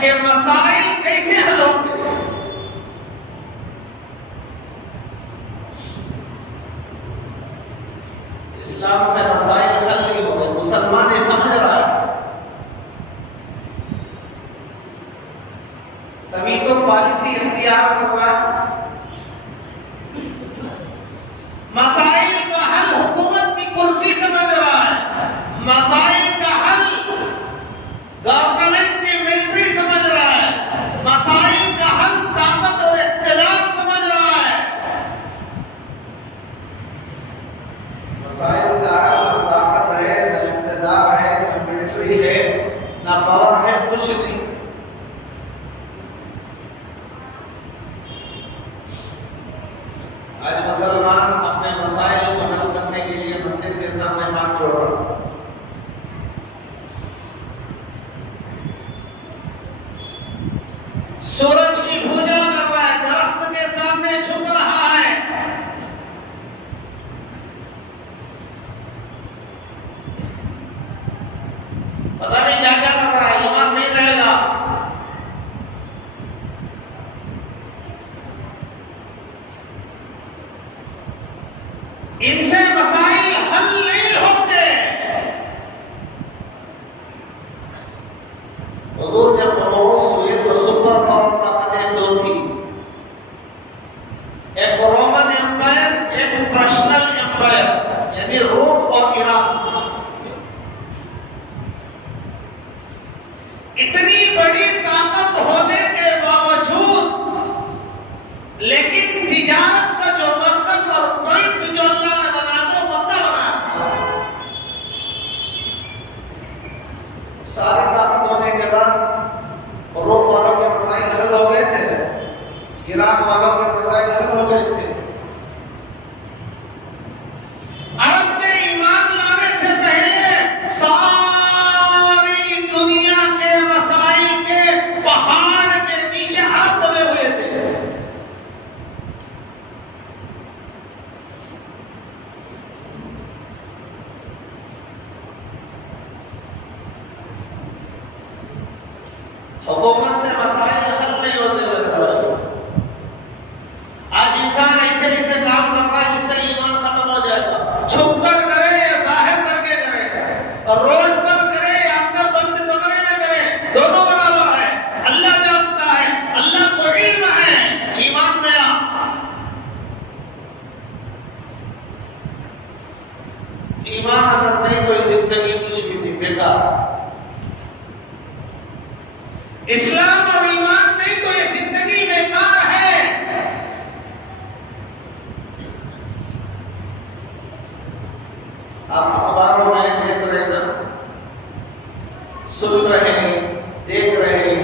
कि मसाइल कैसे हल होंगे। इस्लाम से मसाइल हल नहीं हो रहे, मुसलमान ये समझ रहा है, तभी तो पॉलिसी इख्तियार कर रहा है। मसाइल का हल हुकूमत की कुर्सी समझ रहा है, मसाइल का हल गवर्नमेंट की मिलिट्री समझ रहा है, मसाइल का हल ताकत और इख्तिलाफ समझ रहा है। मसाइल का हल न ताकत है, न इख्तिदार है, न मिलिट्री है, न पावर है, कुछ नहीं। आज मुसलमान अपने मसाइल को हल करने के लिए मंदिर के सामने हाथ जोड़ रहा, सूरज की पूजा कर रहा है, दरख्त के सामने झुक रहा है। पता नहीं क्या क्या कर रहा है, ईमान नहीं रहेगा। इनसे मसाइल हल नहीं होते। हुजूर जब मबऊस हुए तो सुपर पावर ताकतें दो थी, एक रोमन एम्पायर, एक पर्शियन एम्पायर, यानी रोम और ईरान। इतनी बड़ी ताकत होने के बावजूद लेकिन तिजारत का जो मरकज और पॉइंट जो अल्लाह ने बना दो मक्का बनाया। सारी ताकत होने के बाद रोम वालों के मसाइल हल हो गए थे, ईरान वालों के मसाइल हल हो गए थे। अरब के ईमान लाने से पहले सारी दुनिया के मसाइल के पहाड़ के नीचे अरब दबे हुए थे। हुकूमत से मसाइल हल नहीं होते हुए आज इंसान ऐसे ऐसे काम कर रहा है जिससे ईमान खत्म हो जाएगा। छुपकर करे या जाहिर करके करे, और रोड पर करे या अंदर बंद कमरे में करे, दोनों बराबर है। अल्लाह जानता है, अल्लाह को इल्म है, ईमान गया। ईमान अगर नहीं तो जिंदगी कुछ भी नहीं, बेकार। इस्लाम और ईमान नहीं तो ये जिंदगी बेकार है। आप अखबारों में देख रहे हैं, सुन रहे हैं, देख रहे हैं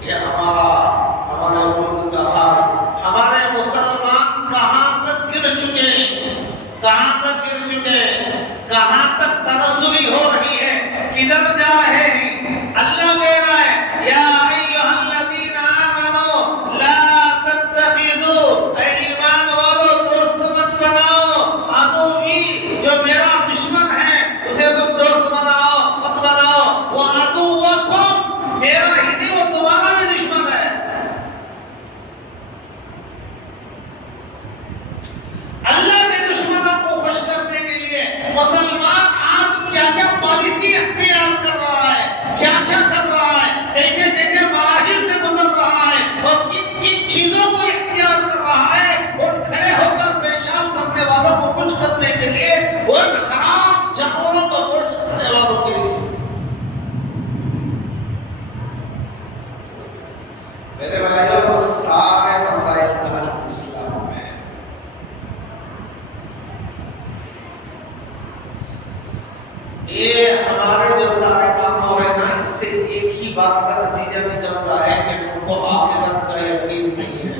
कि हमारे मुल्क का हाल, हमारे मुसलमान कहां तक गिर चुके हैं, कहां तक गिर चुके हैं, कहां तक तनज़्ज़ुली हो रही है, किधर जा रहे हैं। अल्लाह कह रहा है, या अय्युहल्लज़ीना आमनू ला तत्तखिज़ू, ऐ ईमान वालों दोस्त मत बनाओ, अदुवी जो मेरा दुश्मन है उसे तुम दोस्त बनाओ मत बनाओ, वो अदुव्वकुम मेरा ही नहीं वो तुम्हारा भी दुश्मन है। अल्लाह के दुश्मनों को खुश करने के लिए मुसलमान आज क्या क्या पॉलिसी इख्तियार कर रहा है, क्या क्या कर रहा है, कैसे कैसे मराहिल से गुजर रहा है और किन किन चीजों को इख्तियार कर रहा है, और खड़े होकर पेशाब करने वालों को खुश करने के लिए और खराब जानवरों को खुश करने वालों के लिए। मेरे भाइयों, सारे मसाइल का हल इस्लाम में है। ये हमारे जो सारे काम हो रहे हैं ना, इससे एक ही बात का नतीजा निकलता है कि हमको आखिरत का यकीन नहीं है।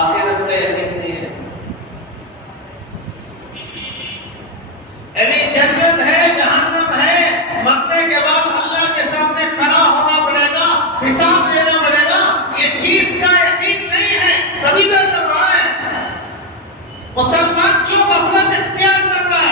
आखिरत का यकीन नहीं है। यानी जन्नत है, जहन्नम है, मरने के बाद अल्लाह के सामने खड़ा होना पड़ेगा, हिसाब देना पड़ेगा, ये चीज का यकीन नहीं है, तभी तो कर रहा है। मुसलमान क्यों गफलत इख्तियार कर रहा है?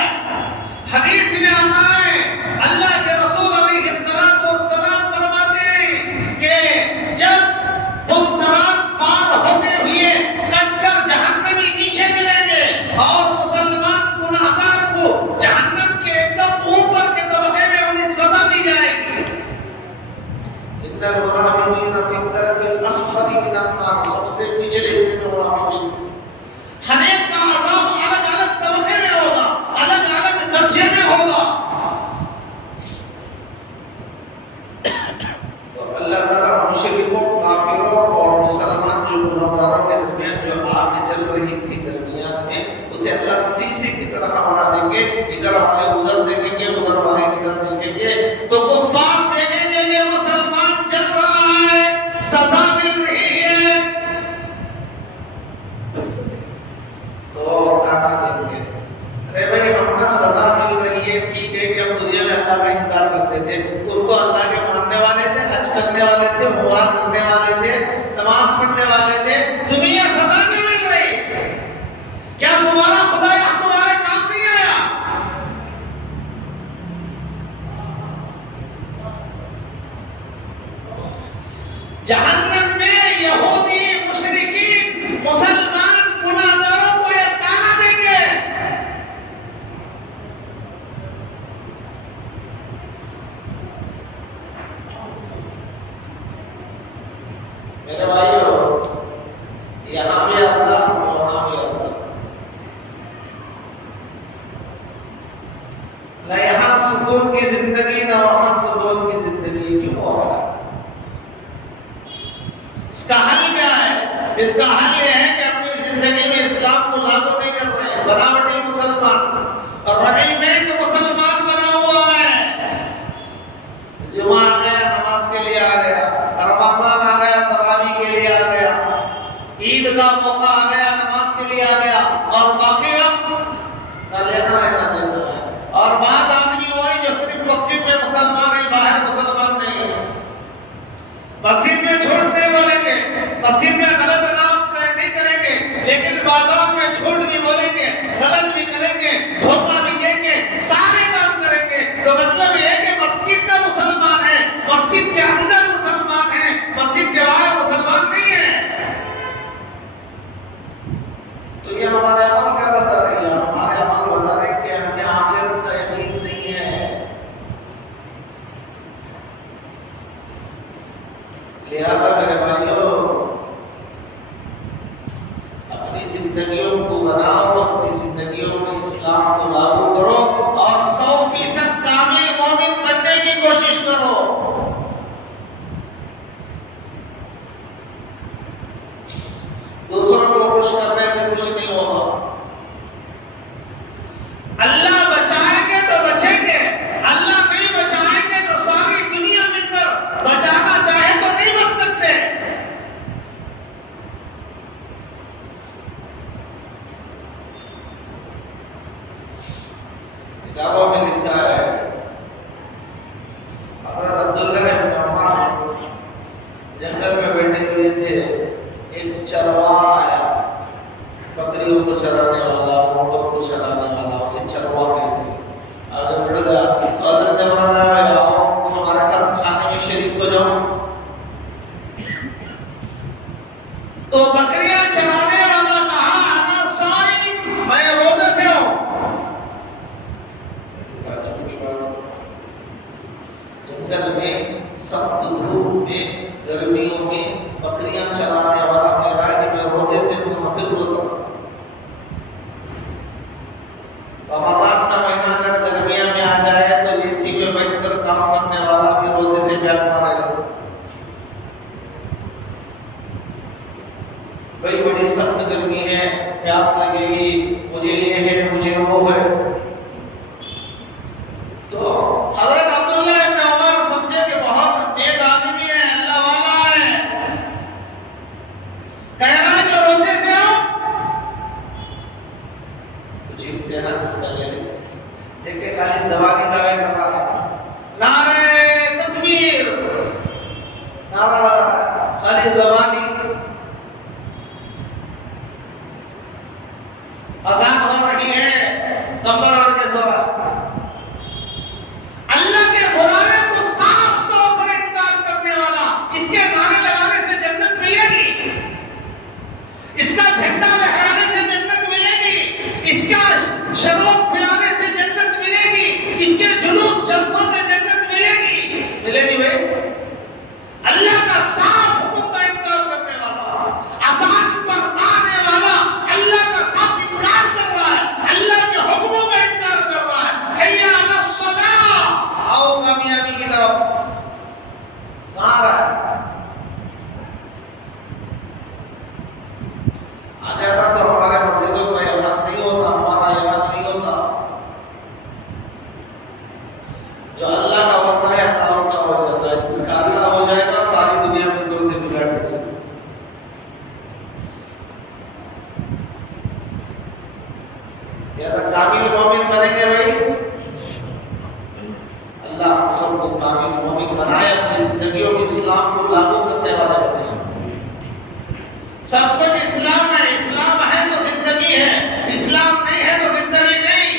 उसे अल्लाह शीशे की तरह बना देंगे, इधर वाले उधर देखेंगे, उधर वाले इधर देखेंगे, तो कुफ्फार देखेंगे ये मुसलमान चल रहा है, सजा मिल रही है, तो ताना देंगे, अरे भाई हमने सजा मिल रही है, ठीक है कि हम दुनिया में अल्लाह का इनकार करते थे, तुम तो अल्लाह के मानने वाले थे, हज करने वाले थे, उम्रा करने वाले थे, नमाज पढ़ने वाले थे, तुम्हें यह सजा क्यों मिल रही? क्या तुम्हारा खुदा यहाँ तुम्हारे काम नहीं आया? जहन्नम में यहूदी मुशरिकीन मुसलमान गुनाहगारों को यह ताना देंगे, मेरे भाइयों यहाँ भी अज़ाब वहाँ भी अज़ाब, न यहाँ सुकून की जिंदगी न वहाँ सुकून की जिंदगी, क्यों हो रहा है? इसका हल क्या है? इसका हल यह है कि अपनी जिंदगी में इस्लाम को लागू नहीं कर रहे हैं, बनावटी मुसलमान और रेडीमेड मुसलमान बना हुआ है, जुमा आ गया नमाज के लिए आ गया, रमजान आ गया तरावी के लिए आ गया, ईद का मौका आ गया नमाज के लिए आ गया, और बाकी वक्त ना लेना है ना देना है। और बाद आदमी वही जो सिर्फ मस्जिद में मुसलमान है, बाहर मुसलमान नहीं है, मस्जिद में झूठ नहीं बोलेंगे, मस्जिद में गलत नाम नहीं करेंगे, लेकिन बाजार में झूठ भी बोलेंगे, गलत भी करेंगे, धोखा भी देंगे, सारे काम करेंगे, तो मतलब ये है कि मस्जिद का मुसलमान है, मस्जिद के अंदर मुसलमान है, मस्जिद के बाहर मुसलमान नहीं है। तो ये हमारे अमल क्या बता रही है? हमारे अमल बता रहे हैं कि हमें आखिरत का यकीन नहीं है, लिहाजा मेरे भाइयों अपनी जिंदगियों को बनाओ, अपनी जिंदगियों में इस्लाम को लागू करो और 100% कामिल मोमिन बनने की कोशिश करो। दूसरों को खुश करने से कुछ नहीं होगा, अल्लाह बचाएंगे तो बचेंगे, अल्लाह नहीं बचाएंगे तो सारी दुनिया मिलकर बचाना चाहे तो नहीं बच सकते। किताबों में लिखा है हज़रत अब्दुल्लाह इब्न उमर जंगल में बैठे हुए थे, एक चरवाहा आया, बकरियों को चराने वाला, ऊँटों को चराने वाला, उसे चरवाहा कहते हैं। आगे बढ़ गया, हज़रत ने फरमाया आओ हमारे साथ खाने में शरीक हो जाओ। तो बकरियां चराने वाला कहा अना साइम, मैं रोजे से हूं। जंगल में सख्त धूप में गर्मियों में बकरियां चराने वाला कह रहा है कि मैं रोजे से हूं, मैं फिर रोजा। रमजान का महीना अगर गर्मियों में आ जाए तो एसी में बैठकर काम करने वाला भी रोजे से बैठ मारेगा। भाई बड़ी सख्त गर्मी है, प्यास लगेगी, मुझे ये है मुझे वो है। तो हज़रत अब्दुल्लाह इब्न उमर समझे कि बहुत नेक आदमी है, अल्लाह वाला है, कह रहा है जो रोजे से हो कुछ इम्तिहान इसका ले ले। देखिए खाली ज़बानी दावे कर रहा है, नारे तकबीर नारा लगा रहा है, खाली ज़बानी। अज़ान हो रही है, कंबल ओढ़ के सो रहा। अल्लाह के बुलाने को साफ तौर पर इनकार करने वाला, इसके नारे लगाने से जन्नत मिलेगी, इसका झंडा लहराने से जन्नत मिलेगी, इसका शराब पिलाने से जन्नत मिलेगी, इसके जुलूस जलसों से जन्नत मिलेगी, मिलेगी भाई। अल्लाह का साफ हुक्म का इनकार करने वाला, अज़ान पर आने वाला अल्लाह का साफ इनकार कर रहा है, अल्लाह के हुक्मों का इनकार कर रहा है। हैया अला सलाह, आओ कामयाबी की तरफ। कहाँ रहा है? आ जाता तो हमारे मस्जिदों को यह हाल नहीं होता। या तो कामिल मोमिन बनेंगे भाई, अल्लाह हम सबको कामिल मोमिन बनाए, अपनी जिंदगियों में इस्लाम को लागू करने वाले बनाए। सब कुछ इस्लाम है, इस्लाम है तो जिंदगी है, इस्लाम नहीं है तो जिंदगी नहीं।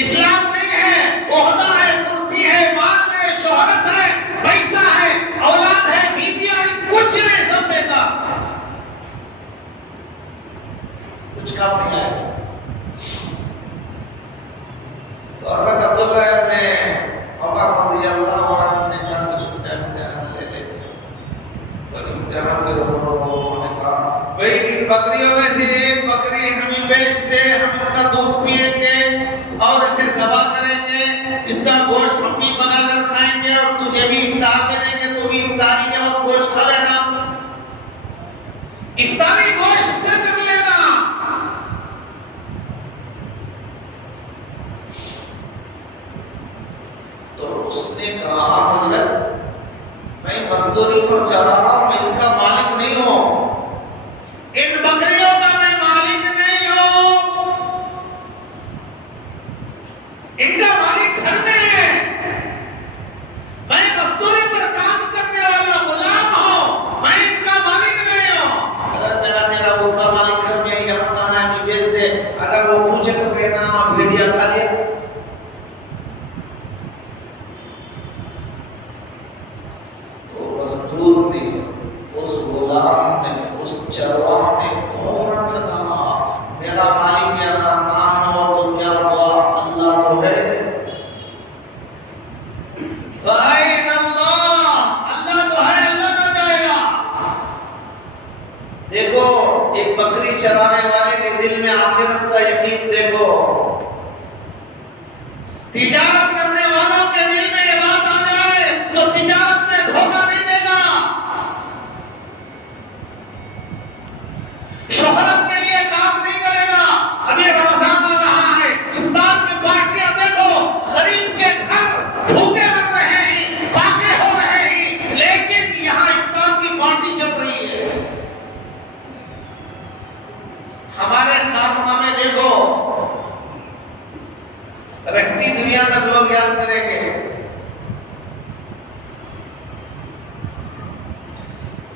इस्लाम नहीं है, ओहदा है, कुर्सी है, माल है, शोहरत है, पैसा है, औलाद है, बीवियां है, कुछ नहीं, सब बेकार, कुछ काम नहीं आएगा। तो हज़रत अब्दुल्लाह इब्ने उमर रज़ियल्लाहु अन्हु ने कहा कुछ इसका इम्तिहान ले ले। तो इम्तिहान के दौरान उन्होंने कहा भाई इन बकरियों में से एक बकरी हमें बेच दे, हम इसका दूध पिएंगे और इसे ज़बह करेंगे, इसका गोश्त हम भी बनाकर खाएंगे और तुझे भी इफ्तार में देंगे, तू भी इफ्तारी के वक्त गोश्त खा लेना, इफ्तारी गोश्त से कर लेना। तो उसने कहा हजरत मैं मजदूरी पर चला रहा हूं, मैं इसका मालिक नहीं हूं, इन बकरियों का मैं मालिक नहीं हूं, इनका मालिक घर में है, मैं मजदूरी पर काम करने वाला गुलाम हूं, मैं इनका मालिक नहीं हूं। अगर तेरा उसका मालिक घर में यहां कहां है, बेच दे, अगर वो पूछे तो कहना भेड़िया खा लिया। मजदूर ने, उस गुलाम ने, उस चरवाह ने फौरन कहा मेरा मालिक यहाँ ना हो तो क्या हुआ, अल्लाह तो है, अल्लाह तो है, अल्लाह ना जाएगा। देखो एक बकरी चराने वाले के दिल में आखिरत का यकीन देखो, तिजारत करने वालों के दिल में ये बात आ जाए तो तिजारत में धोखा नहीं देगा, शोहरत के लिए काम नहीं करेगा। अभी रमजान आ रहा है, इफ्तार की पार्टियां देखो, गरीब के घर भूखे मर रहे हैं, फाके हो रहे हैं, लेकिन यहाँ इफ्तार की पार्टी चल रही है। हमारे कारनामे देखो, रहती दुनिया तक लोग याद करेंगे।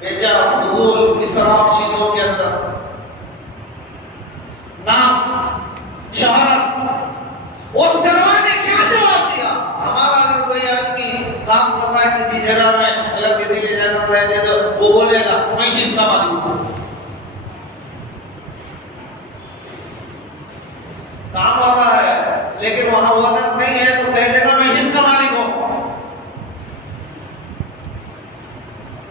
बेजा फजूल इसराफ चीजों के अंदर नाम, शोहरत, उस चरवाह ने क्या जवाब दिया? हमारा अगर कोई आदमी काम कर रहा है किसी जगह में, अगर किसी की जगह रह दे तो वो बोलेगा मैं इसका मालिक हूं, काम हो रहा है लेकिन वहां वक्त नहीं है तो कह देगा मैं इसका मालिक हूं।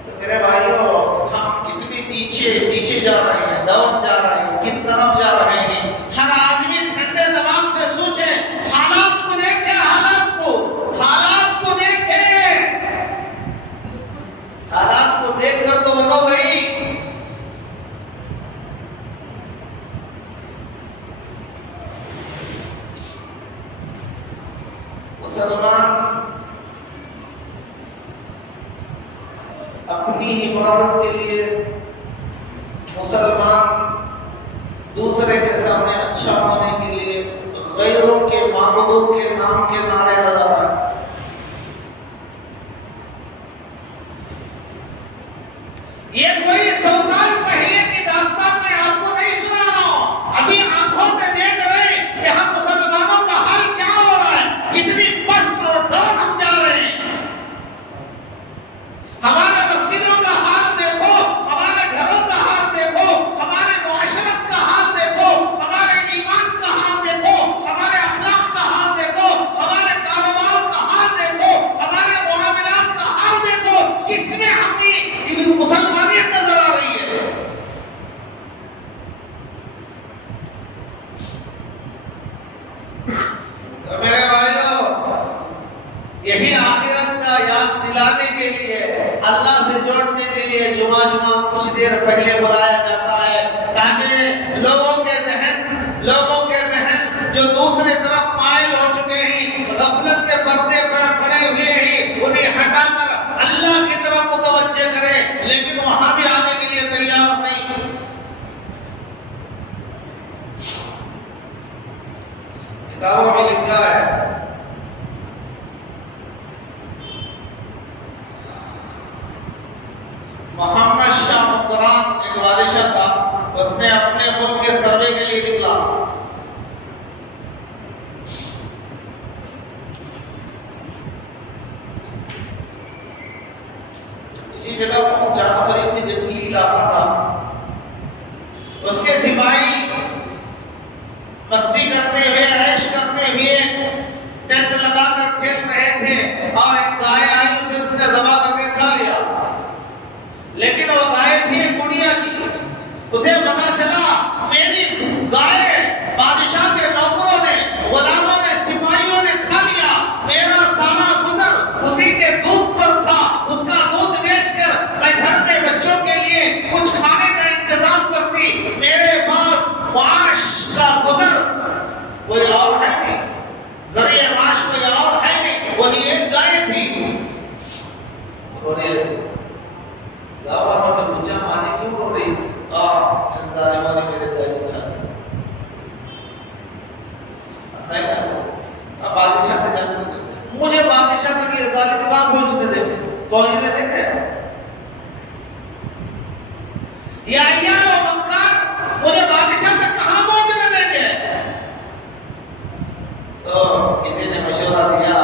तो मेरे भाइयों हम कितनी पीछे जा रहे हैं, दौड़ जा रहे हैं, किस तरफ जा रहे हैं। हर आदमी ठंडे दिमाग से सोचे, हालात को देखे, हालात को देखे, हालात को देख कर तो बताओ भाई। मुसलमान अपनी हिफाजत के लिए, मुसलमान दूसरे के सामने अच्छा होने के लिए गैरों के माबूदों के नाम के नारे लगा रहा है। ये कोई 100 साल पहले की दास्तान मैं आपको नहीं सुना रहा हूं, अभी आंखों से देख रहे हैं कि हम मुसलमानों का हाल क्या हो रहा है, कितनी पस्त और डाउन हम जा रहे हैं। हमारे मस्जिदों का हाल देखो, हमारे घरों का हाल देखो, हमारे मुआशरत का हाल देखो, हमारे ईमान का हाल देखो, हमारे अखलाक का हाल देखो, हमारे कारोबार का हाल देखो, हमारे मुआमलात का हाल देखो, किसमें हमें मुसलमानियत नजर आ रही है। तो मेरे भाइयों, यही आखिरत का याद दिलाने के लिए, अल्लाह से जोड़ने के लिए जुमा कुछ देर पहले बुलाया जाता है, ताकि लोगों के जहन जो दूसरे तरफ माइल हो चुके हैं, गफलत के पर्दे पर पड़े हुए हैं, उन्हें हटाकर अल्लाह की तरफ मुतवज्जे करें, लेकिन वहां भी आने के लिए तैयार नहीं। किताबों में लिखा है मोहम्मद शाह मुकरान एक बादशाह था, उसने अपने मुल्क के सर्वे के लिए निकला। इसी जगह पहुंचा करीब में जंगली इलाका था। उसके सिपाही मस्ती करते हुए ऐश करते हुए टेंट लगाकर खेल रहे थे और एक गाय आई, उसे उसने ज़बह करके खा लिया। लेकिन वो गाय थी गुड़िया की। उसे पता चला मेरी गाय बादशाह के नौकरों ने, गुलामों ने, सिपाहियों ने खा लिया। मेरा सारा गुजर उसी के दूध पर था। उसका दूध बेचकर मैं घर में बच्चों के लिए कुछ खाने का इंतजाम करती। मेरे पास माश का गुजर कोई और है नहीं, जरिए माश कोई और है नहीं, वही एक गाय थी। रोने लगी। गाँव वालों ने पूछा माने क्यों रो रही? इन जालिमों ने मेरे गाय खा ली। अब बादशाह से जाकर मुझे बादशाह तक ये जालिम कहाँ पहुंचने देंगे? या अय्यार और मक्कार मुझे बादशाह तक कहाँ पहुंचने देंगे? तो किसी ने मशवरा दिया,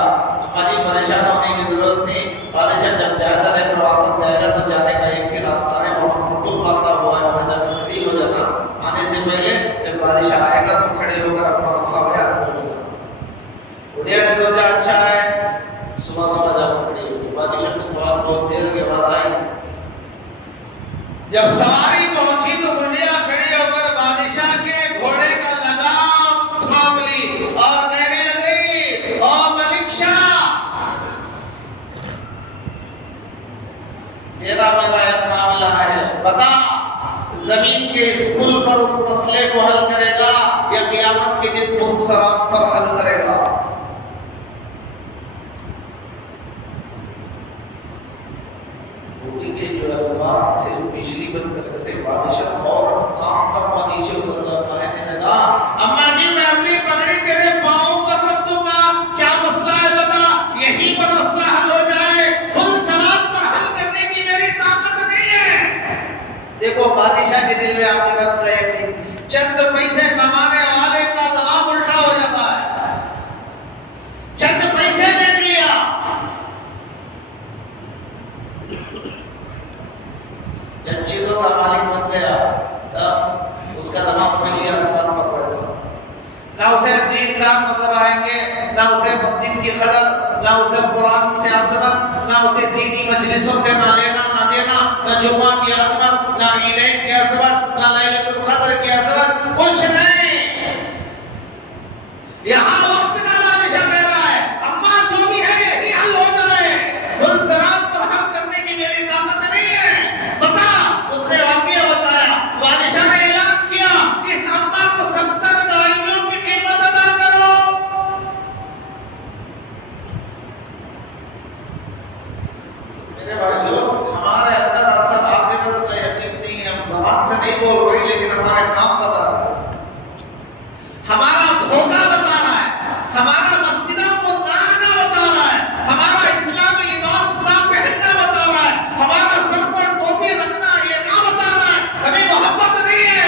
अम्मा जी परेशान होने की जरूरत नहीं, बादशाह जब जायजा लेकर वापस जाएगा तो जाने का एक ही रास्ता है, वहाँ पुल बांधा हुआ है, वहाँ जाकर खड़ी हो जाना। आने से पहले जब बादशाह आएगा तो खड़े होकर अपना मसला बयान कर देना। बुढ़िया ने सोचा अच्छा है, सुबह सुबह जाकर खड़ी होगी। बादशाह के सवाल बहुत देर के बाद आई। जब सवारी पहुंची तो बुढ़िया खड़ी होकर बादशाह के घोड़े का लगाम थाम ली और कहने लगी, ओ मलिक शाह, तेरा मेरा एक मामला है, बता जमीन के इस पुल पर उस मसले को हल करेगा या क़यामत के दिन पुल सरात पर हल करेगा? बूढ़ी के जो अल्फाज थे बिजली बन कर थे। बादशाह फौरन काम का नीचे उतरकर कहने लगा, अम्मा जी मैं अपनी पगड़ी तेरे पांव पर रख दूंगा, क्या मसला है बता, यहीं पर मसला हल हो जाए। पुल सरात पर हल करने की मेरी ताकत नहीं है। देखो बादशाह के दिल में आखिरत का यकीन, चंद पैसे कमाने वाले का दबाव उल्टा हो जाता है। चंद पैसे दे दिया, जब चीजों का मालिक बन गया तब उसका दबाव पहले आसमान पर पड़ेगा। ना उसे दीनदार नजर आएंगे, ना उसे मस्जिद की कदर, ना उसे कुरान से आज़मत, ना उसे दीनी मजलिसों से ना लेना ना देना, ना जुम्मा की आज़मत, ना ईद की आज़मत, ना लैलतुल क़द्र की आज़मत, कुछ नहीं। यहाँ वक्त का बादशाह कह रहा है, अम्मा जो भी है यही हल हो जाए, पुल सरात पर हल करने की मेरी ताकत नहीं है। बता, उसने वाक़या बताया। बादशाह ने ऐलान किया, इस अम्मा को 70 गायों की कीमत अदा करो। मेरे भाइयों, हमारे अंदर असल आखिरत का यकीन नहीं है। हम ज़बान से नहीं बोल रहे, लेकिन हमारे काम बता रहे हैं, हमारा धोखा बता रहा है, हमारा मस्जिदों को दाना बता रहा है, हमारा इस्लामी लिबास ना पहनना बता रहा है, हमारा सर पर टोपी रखना ये ना बता रहा है। हमें मोहब्बत नहीं है।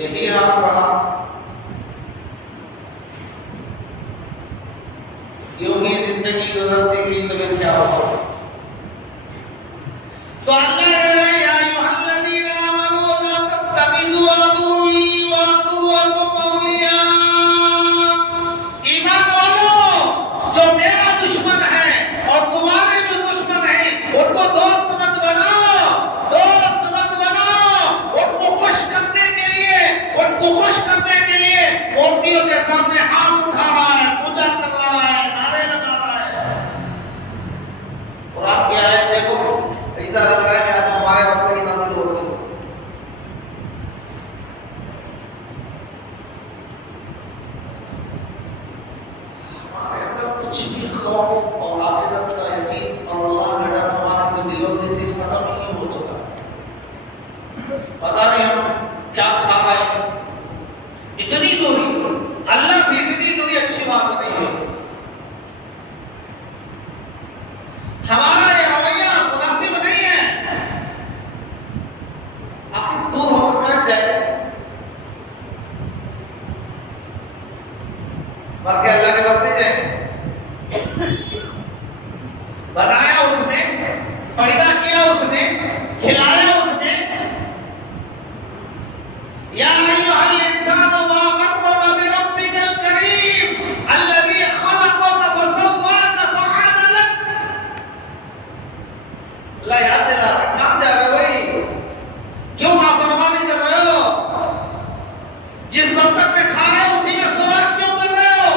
यही हाल रहा, यूं ही जिंदगी गुजरती हुई तो फिर क्या होगा? तो अल्लाह कह रहा है, या अय्युहल्लज़ीना आमनू ला तत्तखिज़ू अदुव्वी व अदुव्वकुम औलिया। ईमान वालों, जो मेरा दुश्मन है और तुम्हारे जो दुश्मन हैं उनको दोस्त मत बनाओ, दोस्त मत बनाओ। उनको खुश करने के लिए मूर्तियों के सामने हाथ उठा रहा है, पूजा कर रहा है, नारे लगा रहा है। और आप क्या है, देखो ऐसा लग रहा है कि कुछ भी खौफ और आखिरत का यकीन और अल्लाह का डर हमारे से दिलों से खत्म ही नहीं हो चुका। पता नहीं हम क्या खा रहे हैं, इतनी दूरी अल्लाह से, इतनी दूरी अच्छी बात नहीं है। हमारा ये रवैया मुनासिब नहीं है। आखिर दूर होकर कहाँ जाए, मर के अल्लाह के पास नहीं जाए। बनाया उसने, पैदा किया उसने, खिलाया उसने। या अय्युहल इंसानु मा गर्रका बिरब्बिकल करीम अल्लज़ी खलक़का फसव्वाका फअदलक। अल्लाह याद दिला रहा, कहाँ जा रहे हो भाई, क्यों नाफरमानी कर रहे हो, जिस बर्तन में खा रहे हो उसी में सुराख क्यों कर रहे हो।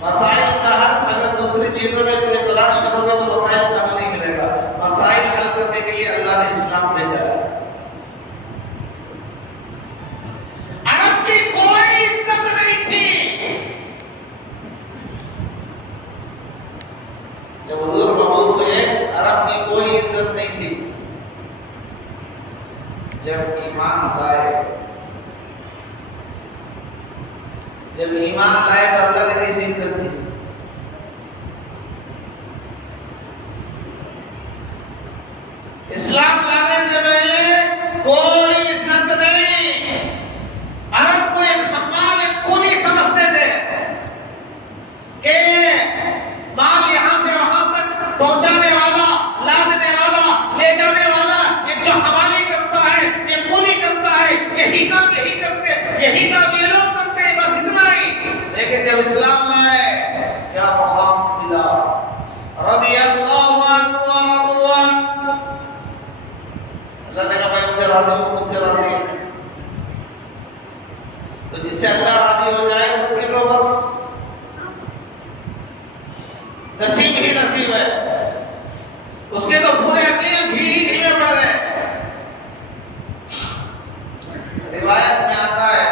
मसाइल का हल अगर दूसरी चीजों में तुम्हें तलाश करोगे तो मसाइल का हल नहीं मिलेगा। मसाइल हल करने के लिए अल्लाह ने इस्लाम भेजा है। अरब की कोई इज्जत नहीं थी। जब हुजूर मबूस हुए अरब की कोई इज्जत नहीं थी। जब ईमान लाए, जब ईमान लाए तो अल्लाह ने कैसी इज्जत दी। इस्लाम लाने से पहले कोई इज्जत नहीं। अरब को एक हम्माल, एक कूली समझते थे कि माल यहां से वहां तक पहुंचाने वाला, लादने वाला, ले जाने वाला, ये जो हवाली करता है, ये कूली करता है, यही काम यही करते, यही काम ये लोग करते हैं, बस इतना ही। लेकिन जब इस्लाम लाए क्या मकाम मिला, रज़ियल्लाहु अन्हु व रज़वान। अल्लाह ने कहा मैं उनसे राजी हूं, मुझसे राजी है। तो जिससे अल्लाह राजी हो जाए उसके तो बस नसीब ही नसीब है, उसके तो पूरे अकीम घी में पड़ गए। रिवायत में आता है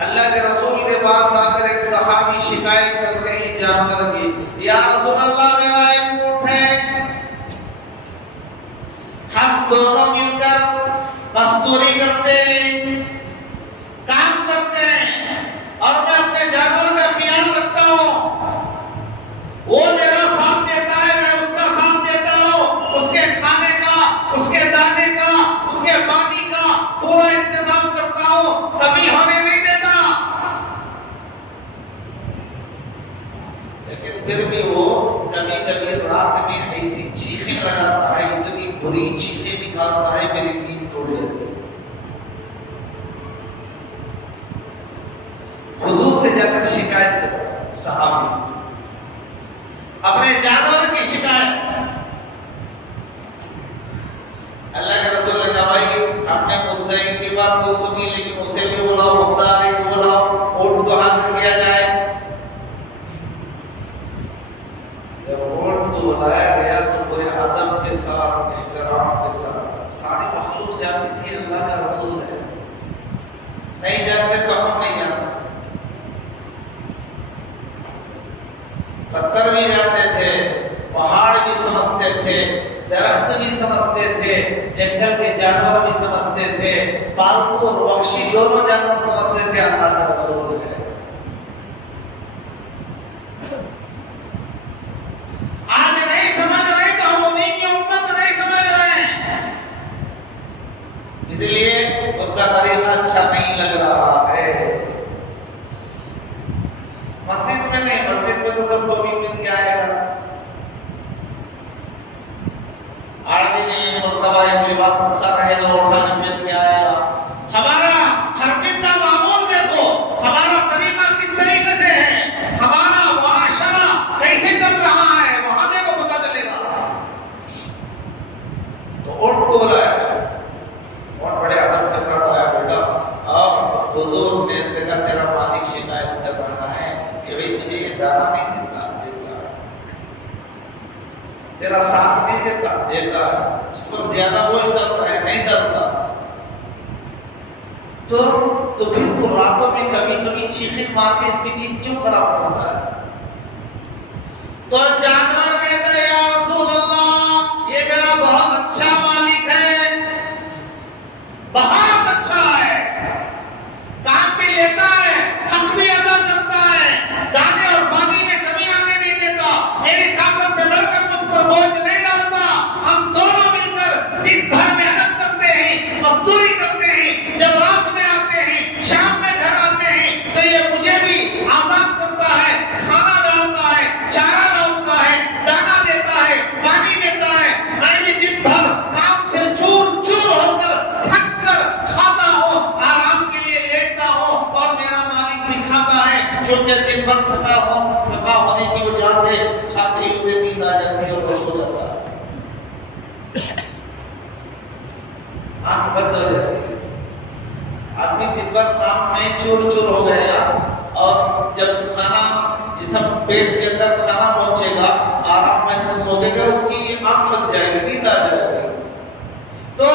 अल्लाह के रसूल के पास आकर एक सहाबी शिकायत करते हैं जानवर की, या रसूल अल्लाह मेरा एक ऊंट है, हम दोनों मिलकर मजदूरी करते हैं, काम करते हैं और मैं अपने जानवर का ख्याल रखता हूँ। वो मेरा साथ देता है, मैं उसका साथ देता हूँ, उसके खाने का, उसके दाने का, उसके पानी का पूरा इंतजाम करता हूँ, कभी होने नहीं देता। लेकिन फिर भी वो कभी कभी रात में ऐसी चीखें लगाता है, इतनी बुरी चीखें निकालता है, मेरी नींद तोड़ जाती है। हुजूर से जाकर शिकायत करता है सहाबी, अपने जानवर की शिकायत। अल्लाह के रसूल ने कहा भाई आपने मुद्दई की बात तो सुनी, लेकिन उसे भी बुलाओ, मुद्दा ने भी बुलाओ, ऊंट को हाजिर किया जाए। जब ऊंट को बुलाया गया तो पूरे अदब के साथ, एहतराम के साथ, सारी मखलूक जानती थी अल्लाह का रसूल है। नहीं जानते तो हम नहीं जानते। पत्थर भी जानते थे, पहाड़ भी समझते थे, दरख्त भी समझते थे, जंगल के जानवर भी समझते थे, पालतू और वहशी दोनों जानवर समझते थे अल्लाह का रसूल है। आज नहीं समझ रहे तो हम उन्हीं की उम्मत नहीं समझ रहे हैं, इसलिए उनका तरीका अच्छा नहीं लग रहा है। मस्जिद में नहीं, मस्जिद में तो सब लोग मिल के आएगा। आदमी ने ये मर्तबा एक लिबास रखा रहेगा, उठाने मिल के आएगा। हमारा हर दिन का मामूल देखो, हमारा तरीका किस तरीके से है, हमारा मुआशरा कैसे चल रहा है, वहां देखो पता चलेगा। तो ऊंट को बुलाया, बहुत बड़े अदब के साथ आया बेटा, और हुजूर ने से कहा तेरा मालिक शिकायत कर रहा है कि भाई तुझे ये दाना नहीं देता, तेरा साथ नहीं देता, उस पर ज्यादा बोझ डालता है, नहीं डालता। तो फिर वो रातों में कभी कभी चीखें मार के इसकी नींद क्यों खराब करता है? तो जानवर कहते हैं या रसूल अल्लाह, ये मेरा बहुत अच्छा मालिक है, बहुत अच्छा है, काम भी लेता है, हक भी अदा करता है, दाने और पानी में कमी आने नहीं देता, मेरी ताकत से बढ़कर मुझ पर बोझ नहीं डालता। हम दोनों मिलकर दिन भर मेहनत करते हैं, मजदूरी करते हैं, जब रात में आते हैं, शाम में घर आते हैं, तो ये मुझे भी आजाद करता है, खाना डालता है, चारा डालता है, दाना देता है, पानी देता है। मैं भी दिन भर काम से चूर चूर होकर थक कर खाता हूँ, आराम के लिए लेटता हूँ, और मेरा मालिक भी खाता है, क्योंकि दिन भर थका होने की वजह से खाते ही उसे नींद आ जाती है और वो सो जाता है, आंख बंद हो जाती है। आदमी दिन भर काम में चूर चूर हो गया, और जब खाना जिसम पेट के अंदर खाना पहुंचेगा, आराम महसूस होगा, उसकी आंख लग जाएगी, नींद आ जाएगी। तो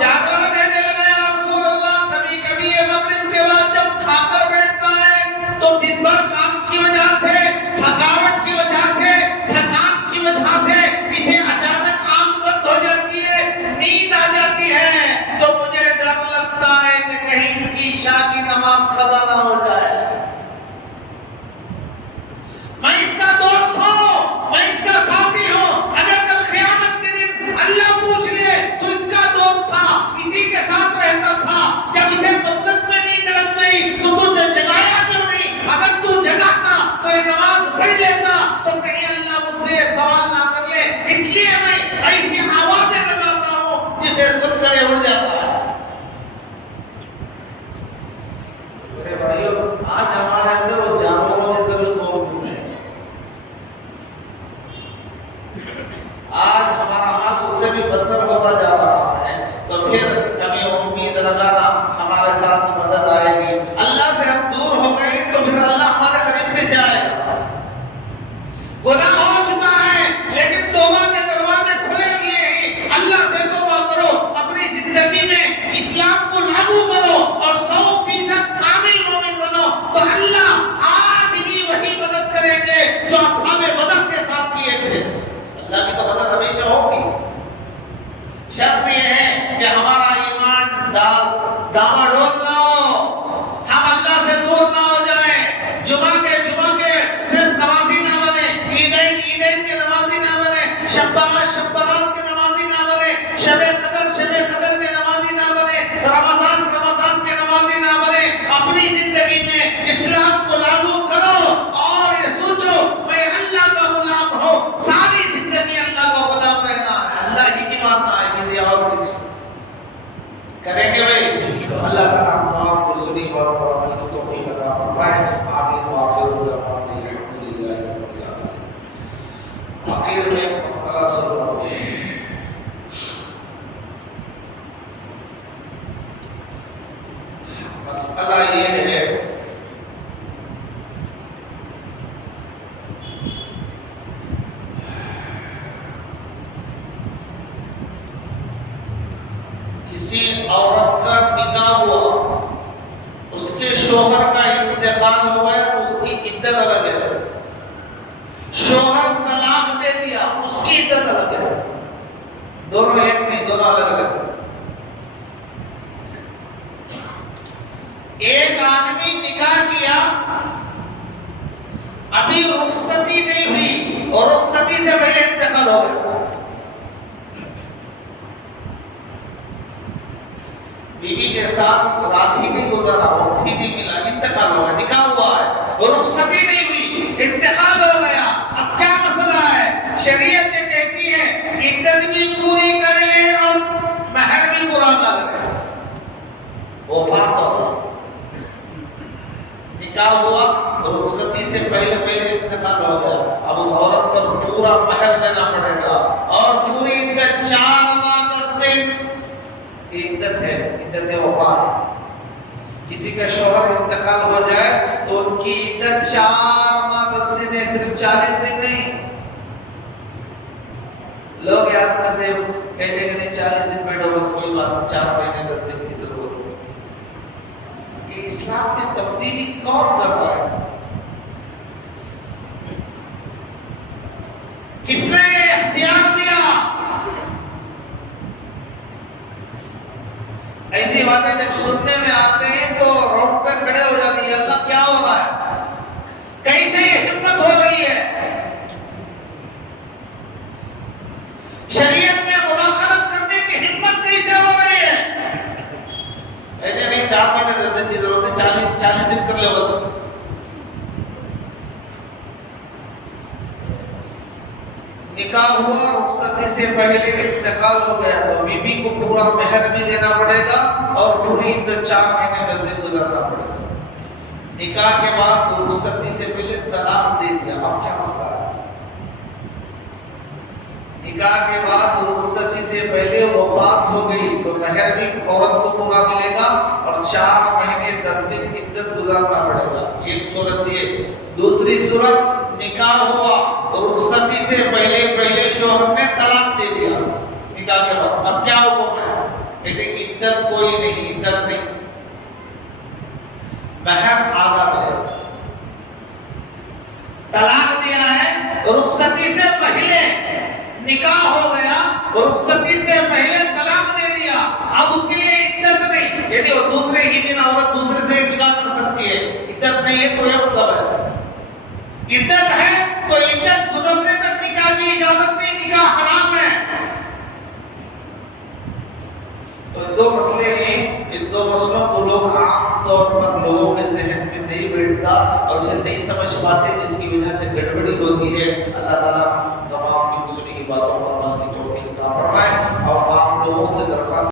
जानवर कहने लगे या रसूल अल्लाह, कभी कभी ये मगरिब के बाद जब खाकर बैठता है तो दिन भर काम की वजह से, थकावट की वजह से, थकान की वजह से इसे अचानक आंख बंद हो जाती है, नींद आ जाती है। तो मुझे डर लगता है कि कहीं इसकी इशा की नमाज कज़ा ना हो जाए। मैं इसका दोस्त हूँ, मैं इसका साथी हूँ, अगर कल क़यामत के दिन अल्लाह पूछ ले तो इसका दोस्त था, इसी के साथ रहता था, जब इसे ग़फ़लत में नींद लग गई तो तुझे जगाया क्यों नहीं? अगर तू जगाता तो ये नमाज पढ़ लेता, तो कहीं अल्लाह मुझसे सवाल ना कर ले, इसलिए मैं ऐसी आवाजें लगाता हूँ जिसे सुनकर ये उड़ जाता है। मेरे भाइयों, आज हमारे अंदर वो जानवरों जैसा भी खौफ नहीं है। आज हमारा हाल उससे भी बदतर होता जा रहा है, तो फिर हमें उम्मीद लगाना हमारे साथ मदद आएगी। अल्लाह से हम दूर हो गए तो फिर अल्लाह हमारे करीब कैसे आएगा? गुनाह हो चुका है, लेकिन तौबा के दरवाजे खुले हुए हैं। अल्लाह से तौबा करो, अपनी जिंदगी में इस्लाम को लागू करो और 100% कामिल मोमिन बनो, तो अल्लाह आज भी वही मदद करेंगे जो असहाबे बदर के साथ किए थे। अल्लाह की तो मदद हमेशा होगी। शर्त यह है कि हमारा ईमान डामाडोल ना हो, हम अल्लाह से दूर ना हो जाए, जुमा के सिर्फ नमाजी ना बने, ईदैन के नमाजी ना बने, शब्बारात के नमाजी ना बने, शबे कदर के नमाजी ना बने, रमजान के नमाजी ना बने। अपनी जिंदगी में इस्लाम को लागू करो और ये सोचो मैं अल्लाह का गुलाम हूँ, सारी जिंदगी अल्लाह का गुलाम रहना है, अल्लाह ही की मानना है, किसी और की नहीं। करेंगे भाई? अल्लाह ताला हम तमाम को सुनी और अमल की तौफीक अता फरमाए। आमीन व आखिर दअवाना अल्हम्दुलिल्लाहि रब्बिल आलमीन। आखिर में मसला सुनो। मसला ये है किसी औरत का निकाह हुआ, उसके शोहर का इंतकाल हो गया, उसकी इद्दत अलग है। शोहर तलाक दे दिया, उसकी इद्दत अलग है। दोनों एक नहीं, दोनों अलग अलग। एक आदमी निकाह किया, अभी रुखसती नहीं हुई और रुखसती से पहले इंतकाल हो गया। बीवी के साथ रात ही नहीं गुजारा, वक्त ही नहीं मिला, इंतकाल हो गया, निकाह हुआ है, रुखसती नहीं हुई, इंतकाल हो गया। अब क्या मसला है? शरीयत ये कहती है इद्दत भी पूरी करे और महर भी पूरा ना करे। वफात हो गई, निकाह हुआ, रुखसती से पहले इंतकाल हो गया। अब उस औरत पर पूरा महर देना पड़ेगा और पूरी इद्दत 4 माह 10 दिन इद्दत है, इद्दत वफात। किसी का शौहर इंतकाल हो जाए तो उनकी इद्दत 4 माह 10 दिन है, सिर्फ 40 दिन नहीं। लोग याद करते कहते कि नहीं 40 दिन बैठो बस कोई बात नहीं, 4 महीने 10 दिन की जरूरत है। तब्दीली कौन कर रहा है? किसने इख्तियार दिया? ऐसी बातें जब सुनने में आते हैं तो रोंगटे खड़े हो जाती है। अल्लाह क्या हो रहा है? कैसे ये हिम्मत हो रही है? शरीयत में मुदाखलत करने की हिम्मत कैसे हो रही है? ऐसे नहीं 4 महीने 10 दिन की जरूरत है, 40 दिन कर लो बस। निकाह हुआ, रुखसती से पहले इंतकाल हो गया तो बीबी को पूरा मेहर भी देना पड़ेगा और पूरी 4 महीने 10 दिन गुजारना पड़ेगा। निकाह के बाद रुखसती से पहले तलाक दे दिया, अब क्या मसला है? निकाह के बाद रुखसती से पहले वफात हो गई तो मेहर भी औरत को पूरा मिलेगा और 4 महीने 10 दिन इद्दत गुजारना पड़ेगा। एक सूरत ये। दूसरी सूरत, निकाह हुआ रुखसती से पहले शोहर ने तलाक दे दिया निकाह के बाद, अब क्या हुक्म है? कहते इद्दत कोई नहीं, इद्दत नहीं, महर आधा मिलेगा। तलाक दिया है, रुखसती से पहले निकाह हो गया, रुखसती से पहले तलाक दे दिया, अब उसके लिए इद्दत नहीं। यदि वो दूसरे ही दिन औरत दूसरे से निकाह कर सकती है, इद्दत नहीं है तो यह मतलब है इद्दत है तो इद्दत गुजरने तक निकाह की इजाजत नहीं, निकाह हराम है। तो 2 मसले हैं, इन 2 मसलों को लोग आम तौर पर लोगों के जहन में नहीं बैठता और उसे नहीं समझ पाते, जिसकी वजह से गड़बड़ी होती है। अल्लाह ताला